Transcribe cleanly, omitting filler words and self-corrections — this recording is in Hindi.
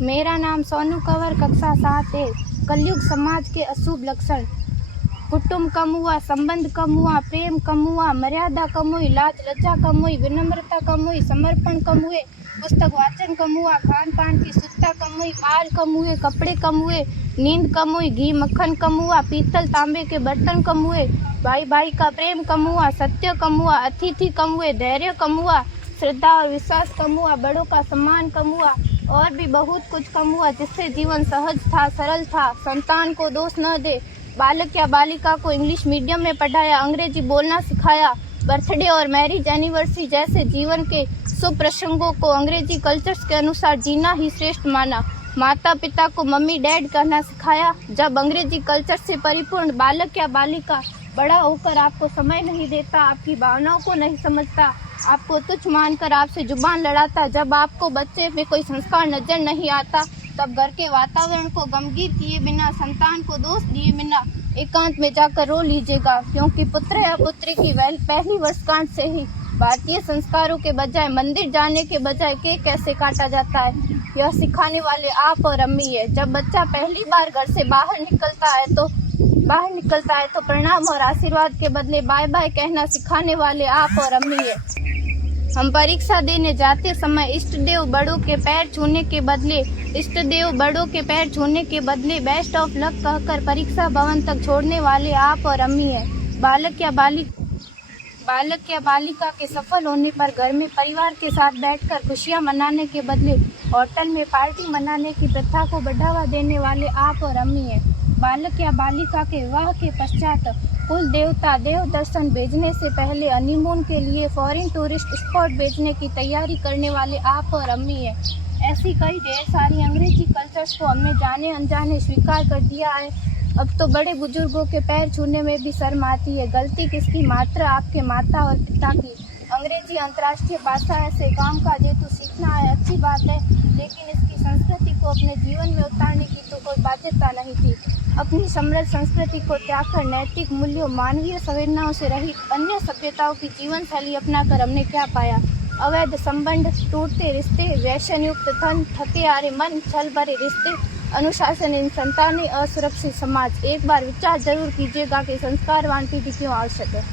मेरा नाम सोनू कंवर, कक्षा 7 है। कलयुग समाज के अशुभ लक्षण। कुटुंब कम हुआ, संबंध कम हुआ, प्रेम कम हुआ, मर्यादा कम हुई, लाज लज्जा कम हुई, विनम्रता कम हुई, समर्पण कम हुए, पुस्तक वाचन कम हुआ, खान पान की शुद्धता कम हुई, बाल कम हुए, कपड़े कम हुए, नींद कम हुई, घी मक्खन कम हुआ, पीतल तांबे के बर्तन कम हुए, भाई भाई का प्रेम कम हुआ, सत्य कम हुआ, अतिथि कम हुए, धैर्य कम हुआ, श्रद्धा और विश्वास कम हुआ, बड़ों का सम्मान कम हुआ और भी बहुत कुछ कम हुआ जिससे जीवन सहज था, सरल था। संतान को दोष न दे। बालक या बालिका को इंग्लिश मीडियम में पढ़ाया, अंग्रेजी बोलना सिखाया, बर्थडे और मैरिज एनिवर्सरी जैसे जीवन के शुभ प्रसंगों को अंग्रेजी कल्चर्स के अनुसार जीना ही श्रेष्ठ माना। माता पिता को मम्मी डैड कहना सिखाया। जब अंग्रेजी कल्चर से परिपूर्ण बालक या बालिका बड़ा होकर आपको समय नहीं देता, आपकी भावनाओं को नहीं समझता, आपको तुच्छ मानकर आपसे जुबान लड़ाता, जब आपको बच्चे में कोई संस्कार नजर नहीं आता, तब घर के वातावरण को गमगीत किए बिना, संतान को दोष दिए बिना एकांत में जाकर रो लीजिएगा, क्योंकि पुत्र या पुत्री की पहली वर्षगांठ से ही भारतीय संस्कारों के बजाय, मंदिर जाने के बजाय केक कैसे काटा जाता है, यह सिखाने वाले आप और अम्मी है। जब बच्चा पहली बार घर से बाहर निकलता है तो प्रणाम और आशीर्वाद के बदले बाय बाय कहना सिखाने वाले आप और अम्मी है। हम परीक्षा देने जाते समय इष्ट देव बड़ों के पैर छूने के बदले बेस्ट ऑफ लक कहकर परीक्षा भवन तक छोड़ने वाले आप और अम्मी है। बालक या बालिका के सफल होने पर घर में परिवार के साथ बैठकर खुशियां मनाने के बदले होटल में पार्टी मनाने की प्रथा को बढ़ावा देने वाले आप और अम्मी है। बालक या बालिका के विवाह के पश्चात कुल देवता देव दर्शन भेजने से पहले हनीमून के लिए फॉरेन टूरिस्ट स्पॉट भेजने की तैयारी करने वाले आप और अम्मी है। ऐसी कई ढेर सारी अंग्रेजी कल्चर्स को हमने जाने अनजाने स्वीकार कर दिया है। अब तो बड़े बुजुर्गों के पैर छूने में भी शर्म आती है। गलती किसकी? मात्र आपके माता और पिता की। अंग्रेजी अंतर्राष्ट्रीय भाषा है से काम काज हेतु सीखना है, अच्छी बात है, लेकिन इसकी संस्कृति को अपने जीवन में उतारने की तो कोई बाध्यता नहीं थी। अपनी समृद्ध संस्कृति को त्यागकर नैतिक मूल्यों, मानवीय संवेदनाओं से रहित अन्य सभ्यताओं की जीवन शैली अपनाकर हमने क्या पाया? अवैध संबंध, टूटते रिश्ते, व्यसन युक्त धन, थके हारे मन, छल भरे रिश्ते, अनुशासनहीन संतानें, असुरक्षित समाज। एक बार विचार जरूर कीजिएगा कि संस्कारवान पीढ़ी क्यों आवश्यक है।